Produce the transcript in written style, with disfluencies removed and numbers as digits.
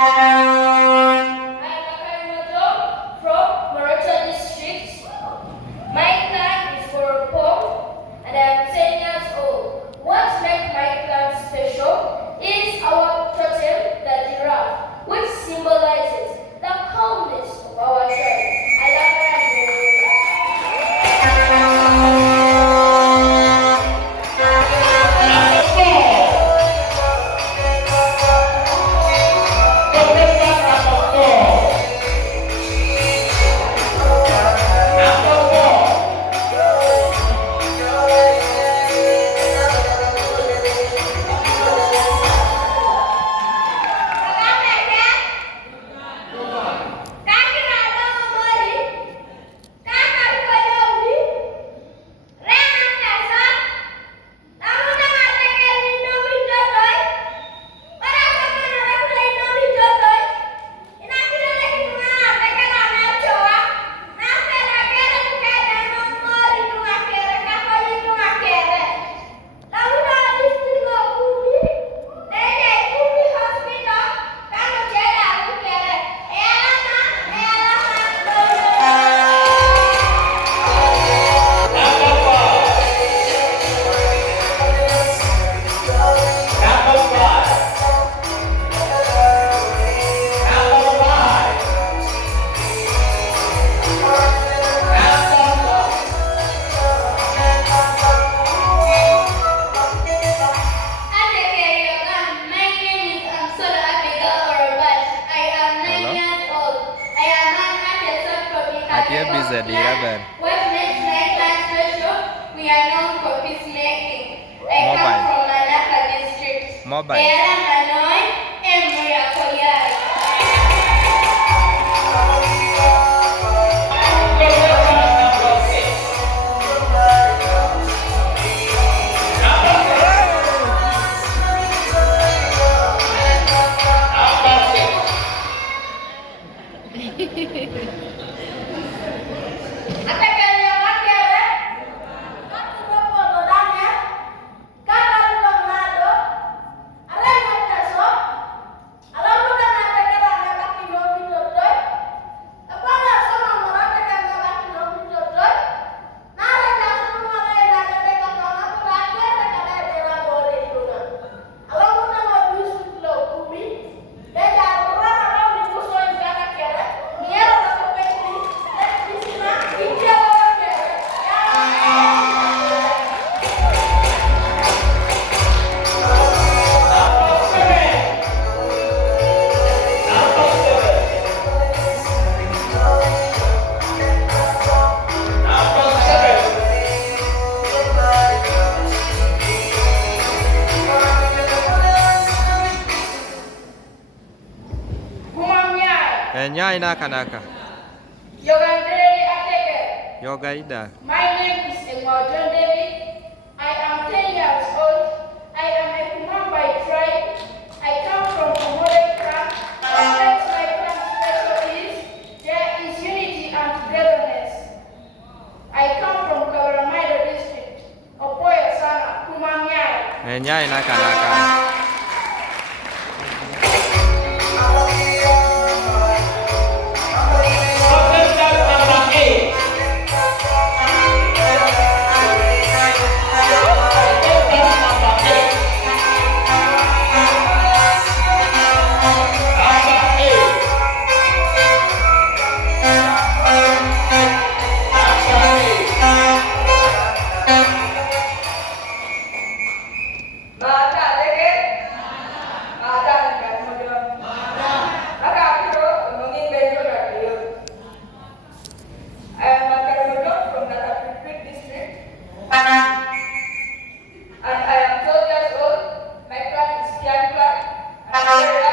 I am Akarimato from Moroto district. My clan is Moropom and I am 10 years old. What makes my clan special is our totem, the giraffe, which symbolizes the calmness of our tribe. Bisa diraban. What makes Nightland special? We are known for peacemaking. I come from Manaka district. Mobile. Era Manoy and Murakoyai. Nyai naka. Yoga ida. My name is John David. I am 10 years old. I am a Kumam by tribe. I come from Komore clan. What makes my clan special is there is unity and togetherness. I come from Kabaramaido district. Opoyo Sana, Kumam Nyai. Nyai naka. And I am 12 years old. My clan is Pian clan.